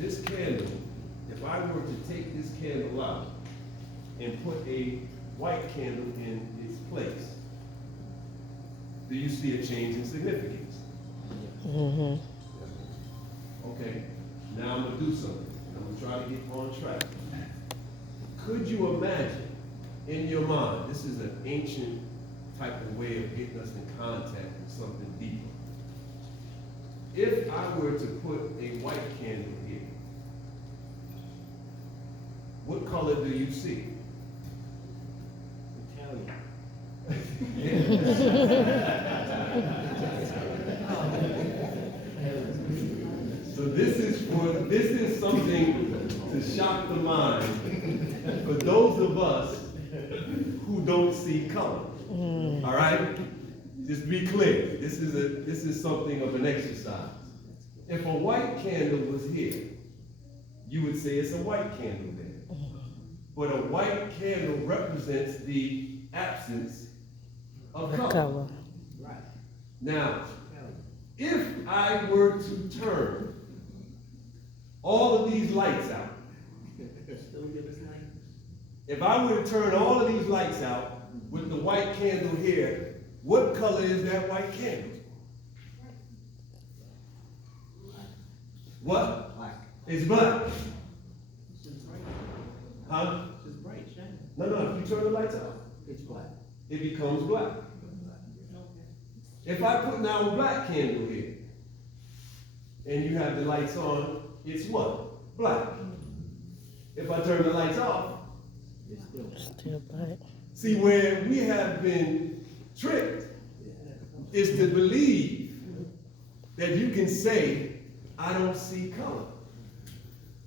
this candle, if I were to take this candle out and put a white candle in its place, do you see a change in significance? Mm-hmm. Okay, now I'm going to do something. I'm going to try to get on track. Could you imagine in your mind, this is an ancient type of way of getting us in contact with something deeper. If I were to put a white candle here, what color do you see? Italian. So this is something to shock the mind for those of us who don't see color. All right? Just be clear. This is something of an exercise. If a white candle was here, you would say it's a white candle there. But a white candle represents the absence of color. Right. Now, if I were to turn all of these lights out, Still give us light. if I were to turn all of these lights out with the white candle here, what color is that white candle? What? Black. It's black. It's bright. Huh? It's bright, shining. No, if you turn the lights out, It's black. it becomes black. If I put now a black candle here, and you have the lights on, it's what? Black. If I turn the lights off, It's still Still black. see where we have been tricked is to believe that you can say, I don't see color.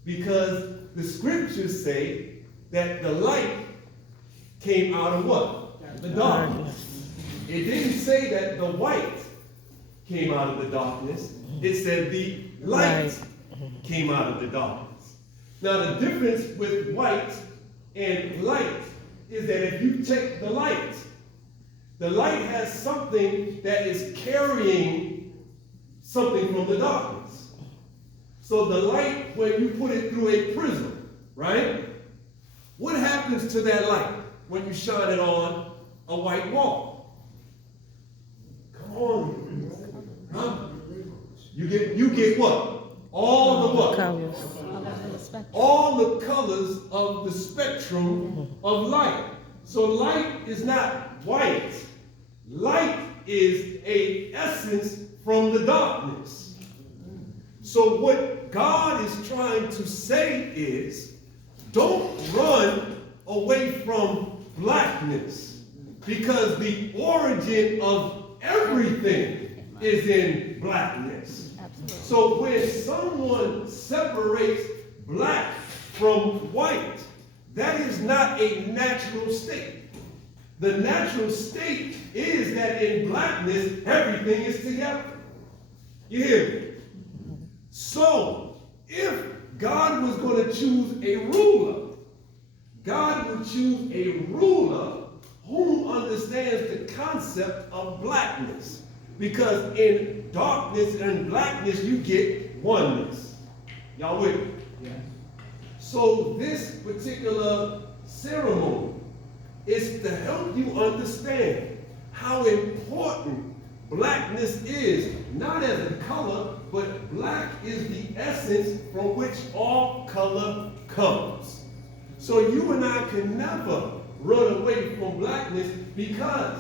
Because the scriptures say that the light came out of what? The darkness. It didn't say that the white came out of the darkness. It said the light came out of the darkness. Now the difference with white and light is that if you take the light has something that is carrying something from the darkness. So the light, when you put it through a prism, right? What happens to that light when you shine it on a white wall? Come on. Huh? You get what? All the what? Colors. All the colors of the spectrum of light. So light is not white. Light is an essence from the darkness. So what God is trying to say is, don't run away from blackness, because the origin of everything is in blackness. So when someone separates black from white, that is not a natural state. The natural state is that in blackness, everything is together. You hear me? So, if God was going to choose a ruler, God would choose a ruler who understands the concept of blackness. Because in darkness and blackness, you get oneness. Y'all with me? Yeah. So this particular ceremony is to help you understand how important blackness is, not as a color, but black is the essence from which all color comes. So you and I can never run away from blackness, because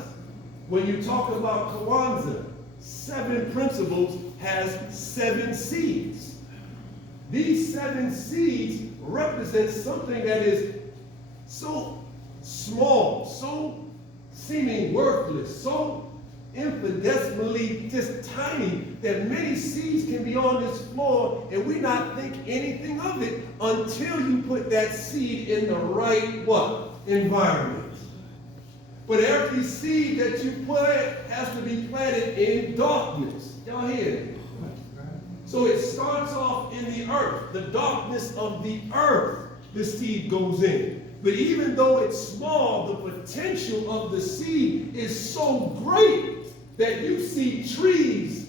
when you talk about Kwanzaa, 7 principles has 7 seeds. These 7 seeds represent something that is so small, so seeming worthless, so infinitesimally just tiny, that many seeds can be on this floor and we not think anything of it until you put that seed in the right what? Environment. But every seed that you plant has to be planted in darkness. Y'all hear me? So it starts off in the earth, the darkness of the earth, the seed goes in. But even though it's small, the potential of the seed is so great that you see trees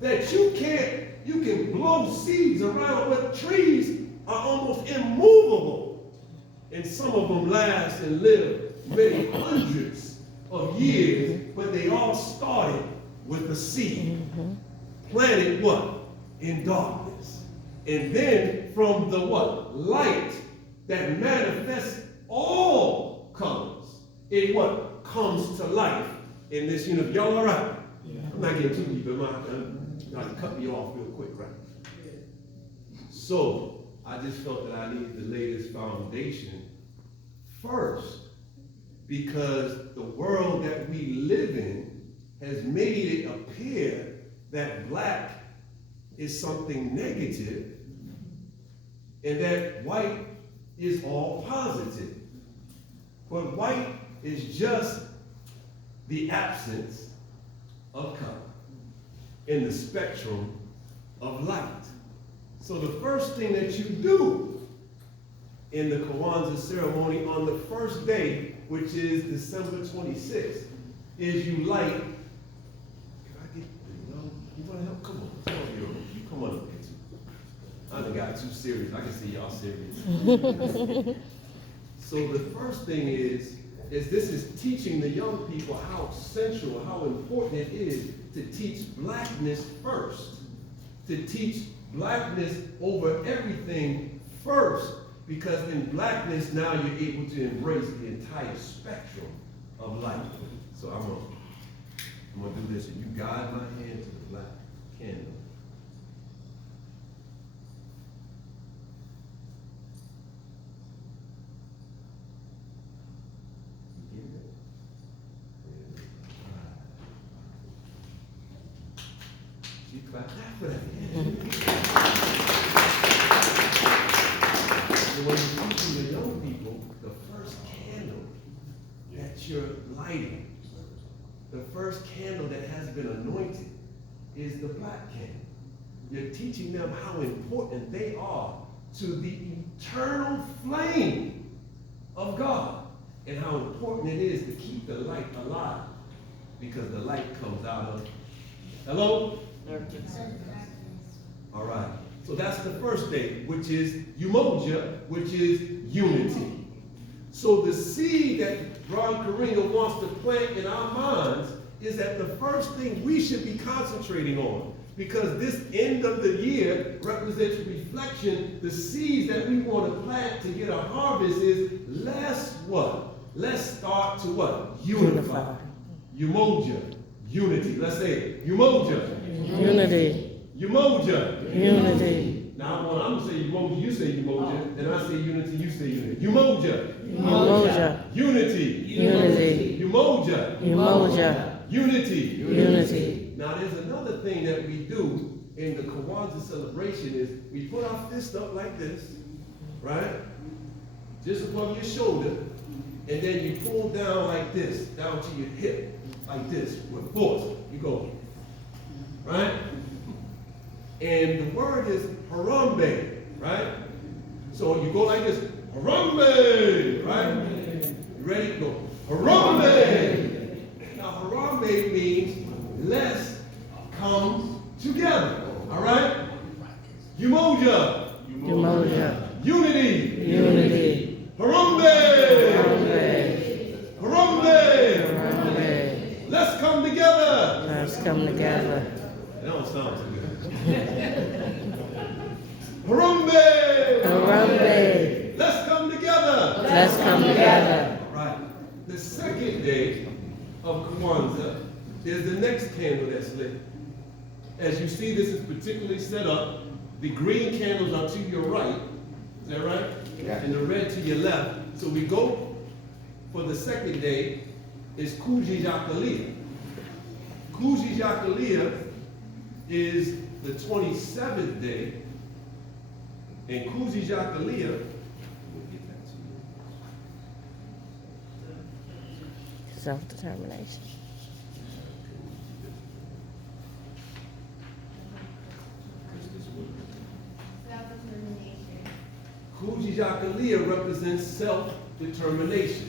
that you can't you can blow seeds around, but trees are almost immovable. And some of them last and live many hundreds of years, but they all started with a seed. Planted what? In darkness. And then from the what? Light that manifests all colors. It what? Comes to life in this universe. Y'all all right? Yeah. I'm not getting too deep in my y'all cut me off real quick, right? So I just felt that I needed to lay this foundation first, because the world that we live in has made it appear that black is something negative and that white is all positive. But white is just the absence of color in the spectrum of light. So the first thing that you do in the Kwanzaa ceremony on the first day, which is December 26th, is you light. Can I get, you want to help? Come on, you come on up here too. I done got too serious. I can see y'all serious. So the first thing is this is teaching the young people how central, how important it is to teach blackness first. To teach blackness over everything first, because in blackness now you're able to embrace the entire spectrum of life. So I'm gonna do this, and you guide my hand to the black candle. You clap that for that. So when you're teaching the young people, the first candle that you're lighting, the first candle that has been anointed is the black candle. You're teaching them how important they are to the eternal flame of God, and how important it is to keep the light alive, because the light comes out of, hello? All right. So that's the first day, which is Umoja, which is unity. So the seed that Ron Karinga wants to plant in our minds is that the first thing we should be concentrating on, because this end of the year represents reflection. The seeds that we want to plant to get a harvest is let's what? Let's start to what? Unify. Umoja, unity. Let's say it. Umoja. Unity. Umoja. Unity. Now I'm going to say Umoja, you say Umoja, and I say unity, you say unity. Umoja. Umoja. Unity. Unity. Umoja. Umoja. Unity. Unity. Now there's another thing that we do in the Kwanzaa celebration is we put our fist up like this, right? Just above your shoulder, and then you pull down like this, down to your hip, like this, with force. You go, right? And the word is Harambe, right? So you go like this, Harambe, right? You ready? Go, Harambe. Now Harambe means let's come together, all right? Umoja. Umoja. Unity. Unity. Harambe. Harambe. Harambe. Harambe. Let's come together. Let's come together. That don't sound too good. Harambe. Harambe. Let's come together. Let's come together. All right. The second day of Kwanzaa is the next candle that's lit. As you see, this is particularly set up. The green candles are to your right. Is that right? Yeah. And the red to your left. So we go for the second day is Kuji Jakalia. Kuji Jakalia is the 27th day. And Kuji Jakalia, we'll get that to you. Self-determination. Kuji Jakalia represents self-determination.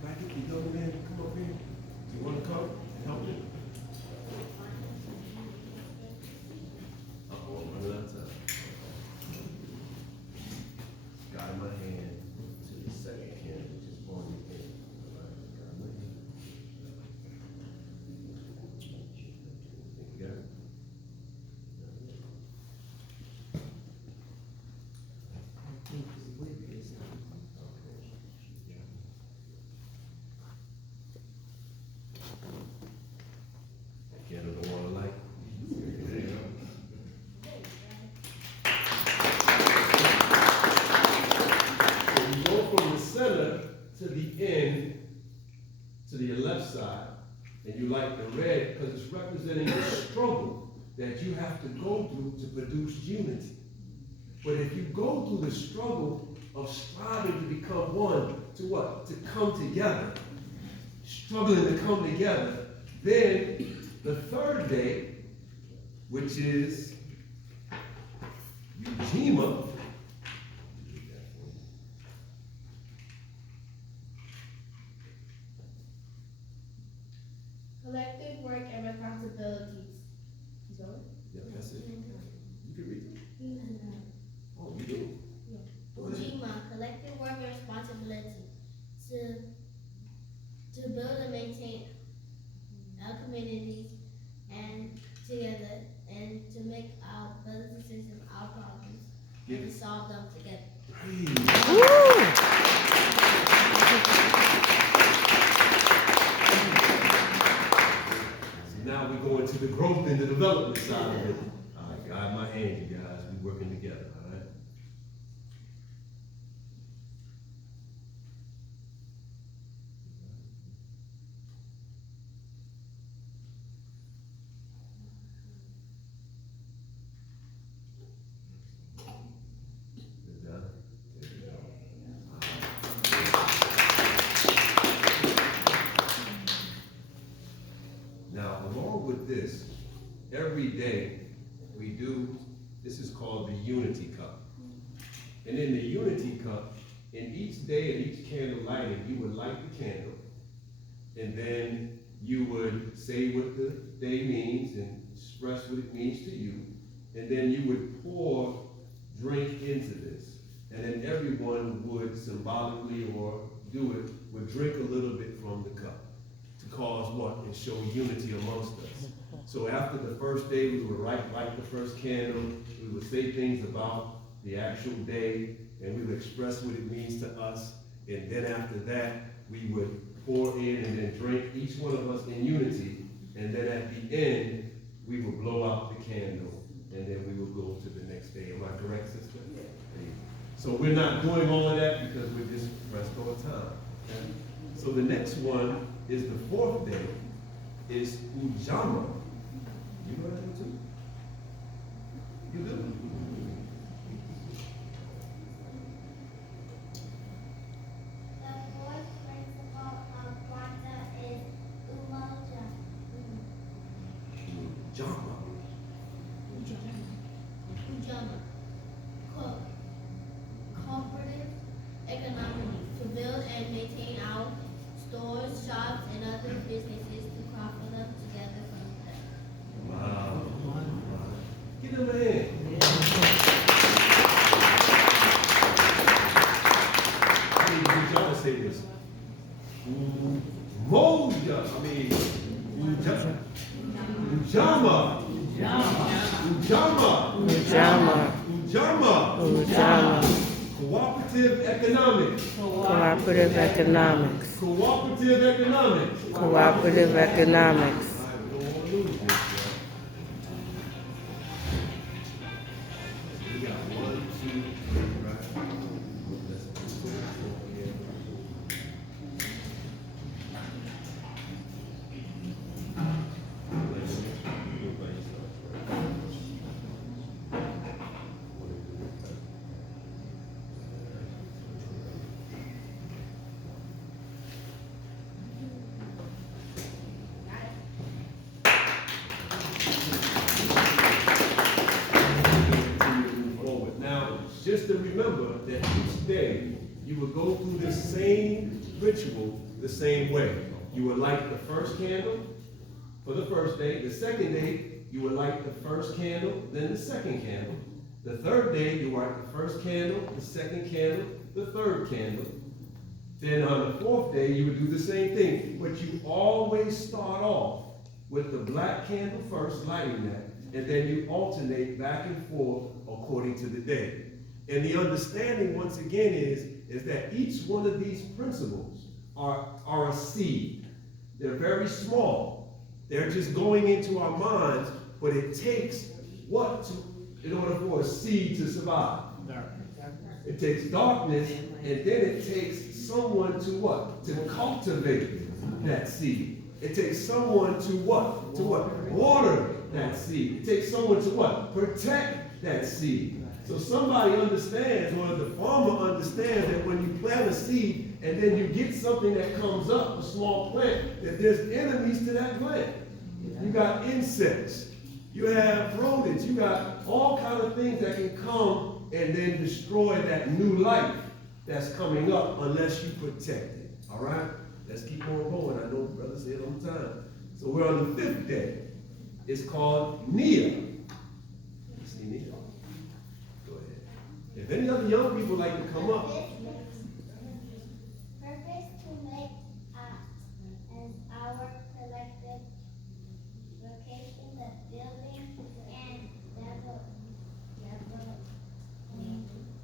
Can I get the young man to come up here? Do you want to come and help me? Uh-oh. to your left side, and you like the red because it's representing the struggle that you have to go through to produce unity. But if you go through the struggle of striving to become one, to what? To come together, struggling to come together, then the third day, which is Ujima, collective work and responsibilities. So? yeah, that's it. You can read it. Oh, you do? Go ahead. Ujima, collective work and responsibility to build and maintain our communities and together and to make our brothers and sisters our problems and to solve them together. So now we go into the growth and the development side of it. All right, guide my hand, you guys. We working together, all right? Good job. There you go. Now, along with this, every day we do, this is called the Unity Cup. And in the Unity Cup, in each day and each candle lighting, you would light the candle, and then you would say what the day means and express what it means to you, and then you would pour drink into this. And then everyone would symbolically or do it, would drink a little bit from the cup to cause what? And show unity amongst us. So after the first day, we would light the first candle, we would say things about the actual day, and we would express what it means to us. And then after that, we would pour in and then drink, each one of us in unity. And then at the end, we would blow out the candle, and then we would go to the next day. Am I correct, sister? Yeah. So we're not doing all of that because we're just pressed on time. Okay? So the next one is the fourth day, is Ujama. You know that too? You do? The fourth principle of Kwanzaa is umoja. Ujama. Ujama. Cooperative economy to build and maintain our stores, shops, and other businesses to profit them together from them. Wow. Get him a hand. Ujama say this. Umoja. Ujama. Ujama. Ujama. Ujama. Ujama. Ujama. Cooperative economics. Cooperative economics. Cooperative economics. Cooperative economics. We don't want to lose this, yeah. We got 1, 2, 3, right? Let's put it over here. Just to remember that each day you would go through the same ritual the same way. You would light the first candle for the first day. The second day, you would light the first candle, then the second candle. The third day, you light the first candle, the second candle, the third candle. Then on the fourth day, you would do the same thing, but you always start off with the black candle first, lighting that, and then you alternate back and forth according to the day. And the understanding, once again, is that each one of these principles are a seed. They're very small. They're just going into our minds, but it takes what in order for a seed to survive? It takes darkness, and then it takes someone to what? To cultivate that seed. It takes someone to what? To what? Water that seed. It takes someone to what? Protect that seed. So somebody understands, or the farmer understands, that when you plant a seed and then you get something that comes up, a small plant, that there's enemies to that plant. You got insects, you have rodents, you got all kind of things that can come and then destroy that new life that's coming up unless you protect it. All right? Let's keep on going. I know brothers say it all the time. So we're on the 5th day. It's called Nia. You see Nia? Go ahead. If any other young people like to come up. Purpose to make as our collective vocation the building and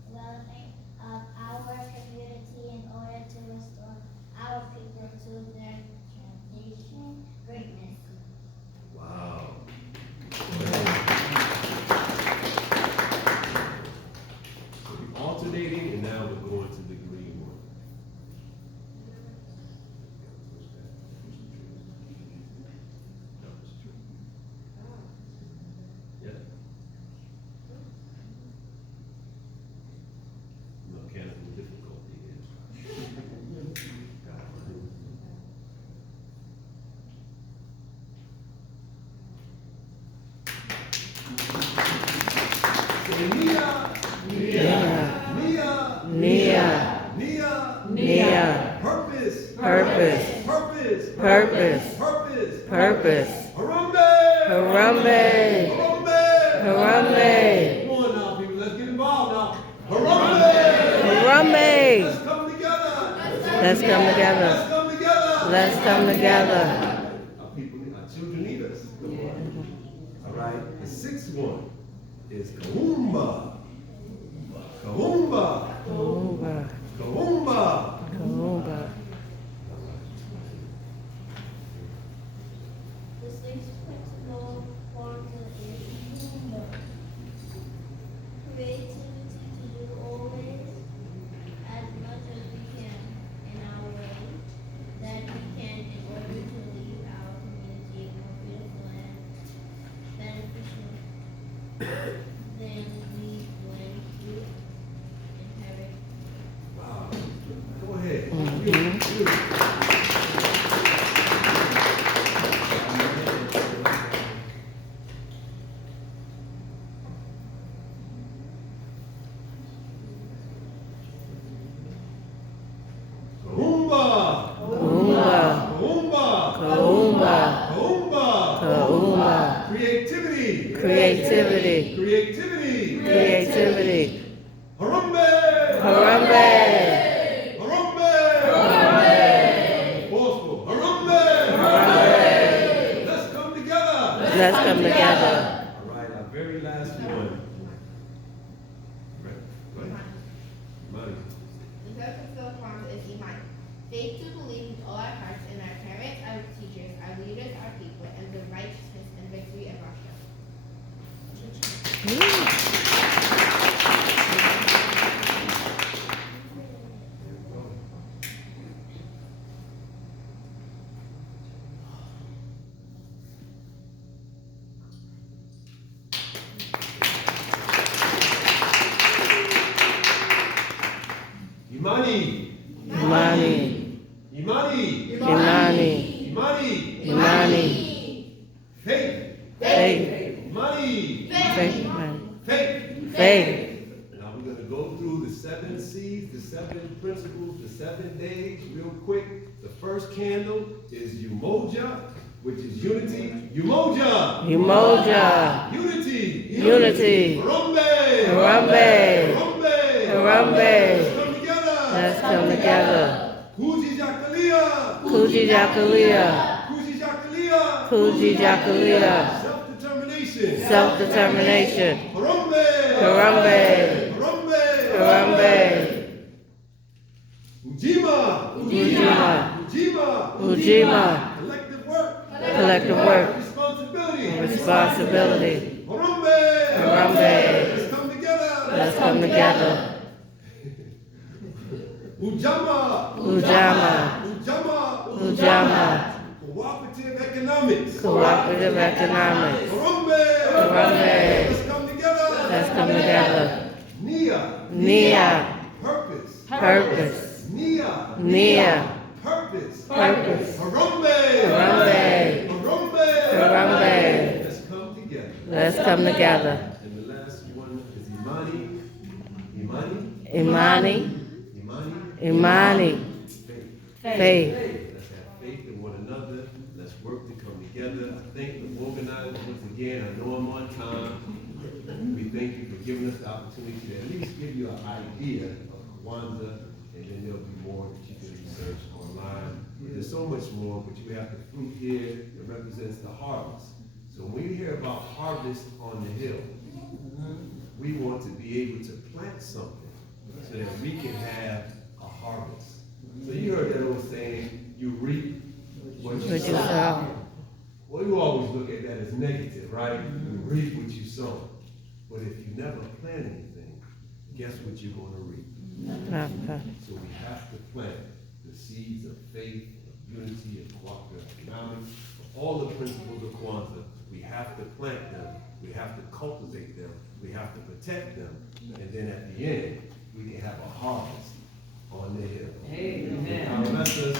development of our community in order to restore our people to their tradition greatness. Wow. So we're alternating, and now we're going to the green one. Yeah. Mechanical difficulty here. Nia, Nia, Nia, Nia, Nia. Purpose, Purpose. purpose, Purpose. purpose, Purpose. Harambe, Harambe. Harambe, Harambe. Come on now, people, let's get involved now. Harambe, Harambe. let's come together. Let's come together. Let's come together. Let's come together. Our people, our children need us. All right, the 6th one is Kahumba. Kahumba. Kahumba. Kahumba. Kahumba. The 6th principle formula is humor. Creativity to do always as much as we can in our way that we can in order to leave our community more beautiful and beneficial than we when we inherit. Wow. Go ahead. Kahumba. Kahumba. Kahumba. Kahumba. Kahumba. Kahumba. Creativity. Creativity. Creativity. Creativity. Harambe. Harambe. Harambe. Harambe. Forceful. Harambe. Harambe. Let's come together. Let's come together. All right, our very last one. Right. Go ahead. Money. The purpose of Kwanzaa is Imani. Faith to believe with all our hearts in our parents, our teachers, our leaders, our people, and the righteousness and victory of Russia. Imani. Imani. Imani. Imani. Imani. Imani. Faith. Faith. Imani. Faith. Man. Faith. Faith. Now we're going to go through the 7 seeds, the 7 principles, the 7 days real quick. The first candle is Umoja, which is unity. Umoja. Umoja. Unity. Unity. Harambe. Harambe. Harambe. Harambe. Let's come together. Let's come together. Kuji Jakalia. Kuji Jakalia. Kuji Jakalia. Kuji Jakalia. Self-determination. Self-determination. Harambe. Harambe. Harambe. Harambe. Ujima. Ujima. Ujima. Ujima. Collective work. Collective work. Responsibility. Responsibility. Harambe. Harambe. Let's come together. Let's come together. Ujamaa. Ujamaa. Ujamaa. Ujamaa. Cooperative economics. Cooperative economics. Harambe. Harambe. Let's come together. Let's come together. Nia. Nia. Purpose. Purpose. Nia. Nia. Purpose. Purpose. Harambe. Harambe. Harambe. Harambe. Let's come together. Let's come together. And the last one is Imani. Imani. Imani. Imani. Imani. Faith. Faith. Let's have faith in one another. Let's work to come together. I thank the organizers once again. I know I'm on time. We thank you for giving us the opportunity to at least give you an idea of Kwanzaa, and then there'll be more that you can research online. There's so much more, but you have the fruit here that represents the harvest. So when we hear about harvest on the hill, we want to be able to plant something so that we can have a harvest. So you heard that old saying, you reap what you What you sow. sow. Well, you always look at that as negative, right? You reap what you sow. But if you never plant anything, guess what you're going to reap? Okay. So we have to plant the seeds of faith, of unity, of cooperative economics, of all the principles of Kwanzaa. We have to plant them. We have to cultivate them. We have to protect them. And then at the end, we can have a harvest on the hill. Amen. God bless us.